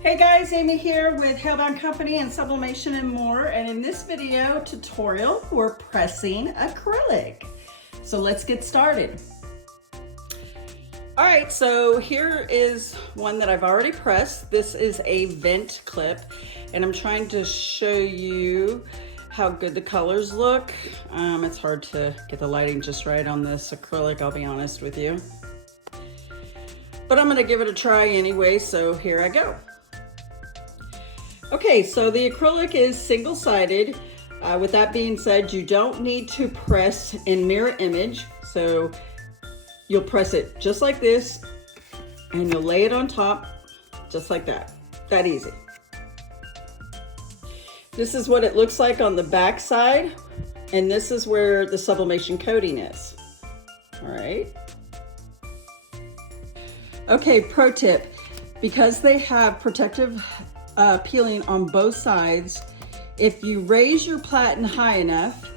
Hey guys, Amy here with Halebound Company and Sublimation and more. And in this video tutorial, we're pressing acrylic. So let's get started. All right, so here is one that I've already pressed. This is a vent clip, and I'm trying to show you how good the colors look. It's hard to get the lighting just right on this acrylic, I'll be honest with you. But I'm gonna give it a try anyway, so here I go. Okay, so the acrylic is single-sided. With that being said, you don't need to press in mirror image. So you'll press it just like this, and you'll lay it on top just like that. That easy. This is what it looks like on the back side, and this is where the sublimation coating is. All right. Okay, pro tip, because they have protective peeling on both sides, if you raise your platen high enough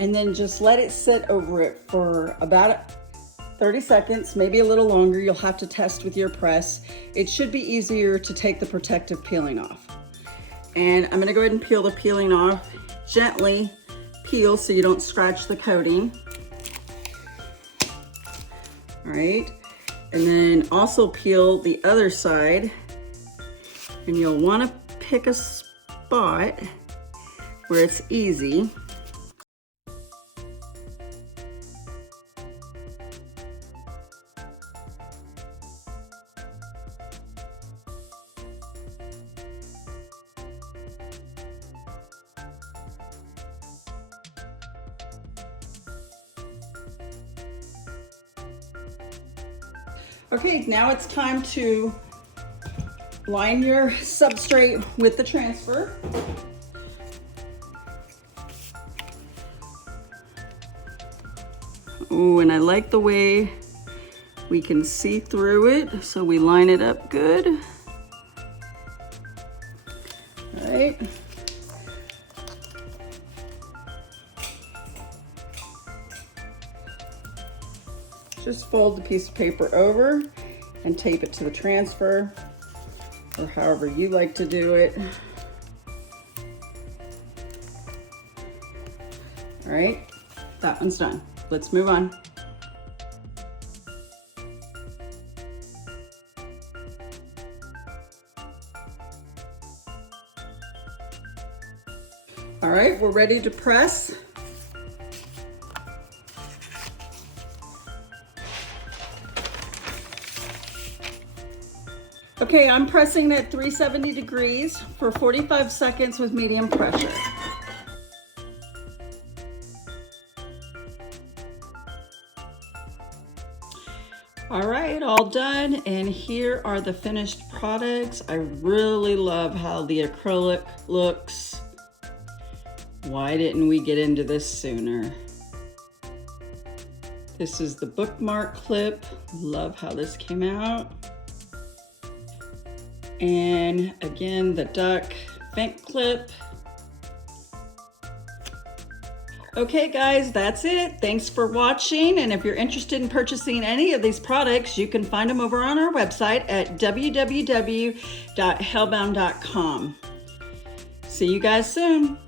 and then just let it sit over it for about 30 seconds, maybe a little longer, you'll have to test with your press. It should be easier to take the protective peeling off. And I'm gonna go ahead and peel the peeling off. Gently peel so you don't scratch the coating. All right, and then also peel the other side. And you'll want to pick a spot where it's easy. Okay, now it's time to line your substrate with the transfer. Oh, and I like the way we can see through it, so we line it up good. All right. Just fold the piece of paper over and tape it to the transfer, or however you like to do it. All right, that one's done. Let's move on. All right, we're ready to press. Okay, I'm pressing at 370 degrees for 45 seconds with medium pressure. All right, all done, and here are the finished products. I really love how the acrylic looks. Why didn't we get into this sooner? This is the bookmark clip. Love how this came out. And again, the duck vent clip. Okay guys, that's it. Thanks for watching. And if you're interested in purchasing any of these products, you can find them over on our website at www.halebound.com. See you guys soon.